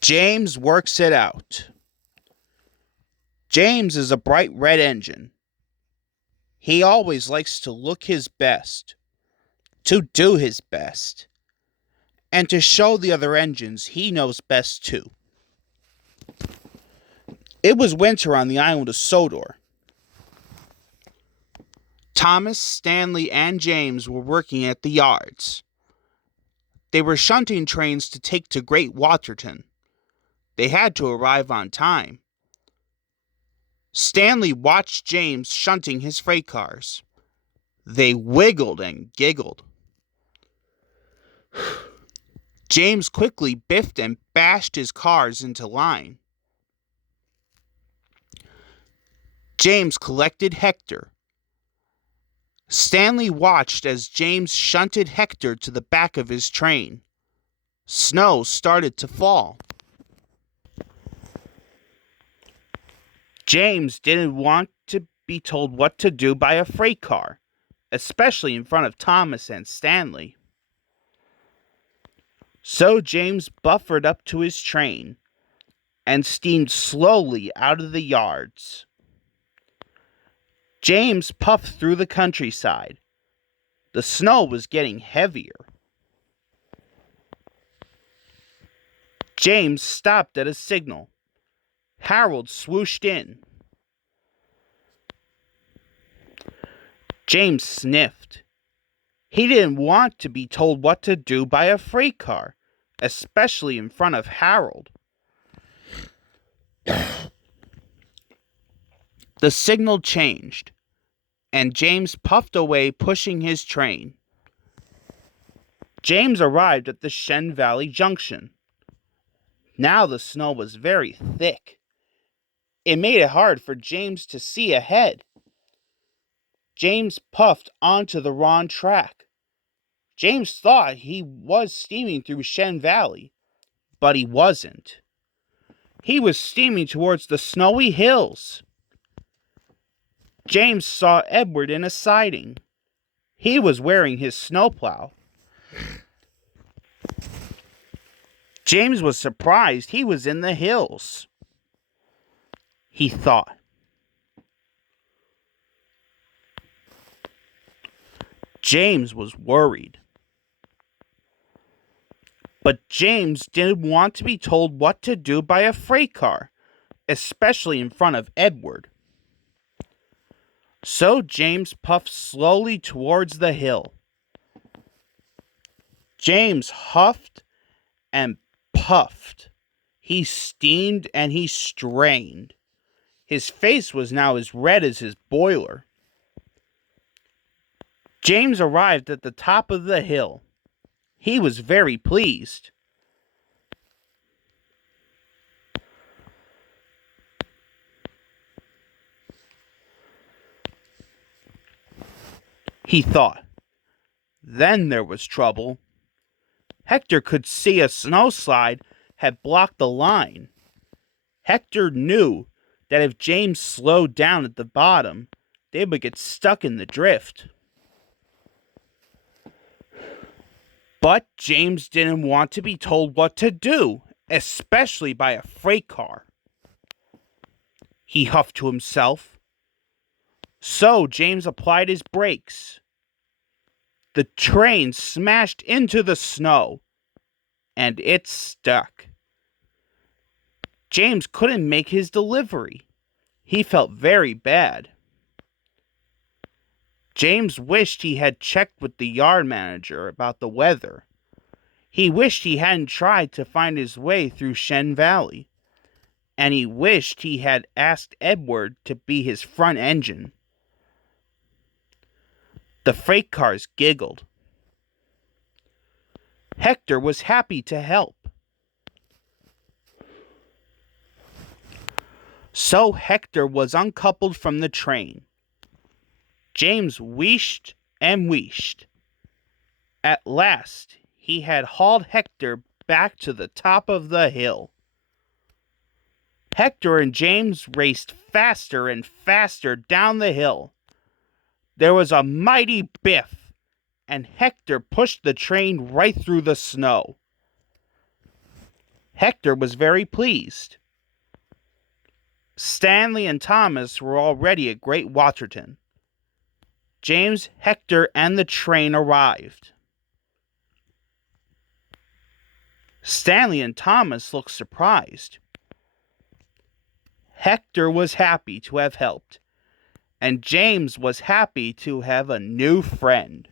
James works it out. James is a bright red engine. He always likes to look his best, to do his best, and to show the other engines he knows best too. It was winter on the island of Sodor. Thomas, Stanley, and James were working at the yards. They were shunting trains to take to Great Waterton. They had to arrive on time. Stanley watched James shunting his freight cars. They wiggled and giggled. James quickly biffed and bashed his cars into line. James collected Hector. Stanley watched as James shunted Hector to the back of his train. Snow started to fall. James didn't want to be told what to do by a freight car, especially in front of Thomas and Stanley. So James buffered up to his train and steamed slowly out of the yards. James puffed through the countryside. The snow was getting heavier. James stopped at a signal. Harold swooshed in. James sniffed. He didn't want to be told what to do by a freight car, especially in front of Harold. The signal changed, and James puffed away, pushing his train. James arrived at the Shen Valley Junction. Now the snow was very thick. It made it hard for James to see ahead. James puffed onto the wrong track. James thought he was steaming through Shen Valley, but he wasn't. He was steaming towards the snowy hills. James saw Edward in a siding. He was wearing his snowplow. James was surprised he was in the hills. He thought. James was worried. But James didn't want to be told what to do by a freight car, especially in front of Edward. So James puffed slowly towards the hill. James huffed and puffed. He steamed and he strained. His face was now as red as his boiler. James arrived at the top of the hill. He was very pleased. He thought. Then there was trouble. Hector could see a snowslide had blocked the line. Hector knew that if James slowed down at the bottom, they would get stuck in the drift. But James didn't want to be told what to do, especially by a freight car. He huffed to himself. So James applied his brakes. The train smashed into the snow, and it stuck. James couldn't make his delivery. He felt very bad. James wished he had checked with the yard manager about the weather. He wished he hadn't tried to find his way through Shen Valley. And he wished he had asked Edward to be his front engine. The freight cars giggled. Hector was happy to help. So Hector was uncoupled from the train. James wished and wished. At last, he had hauled Hector back to the top of the hill. Hector and James raced faster and faster down the hill. There was a mighty biff, and Hector pushed the train right through the snow. Hector was very pleased. Stanley and Thomas were already at Great Waterton. James, Hector, and the train arrived. Stanley and Thomas looked surprised. Hector was happy to have helped, and James was happy to have a new friend.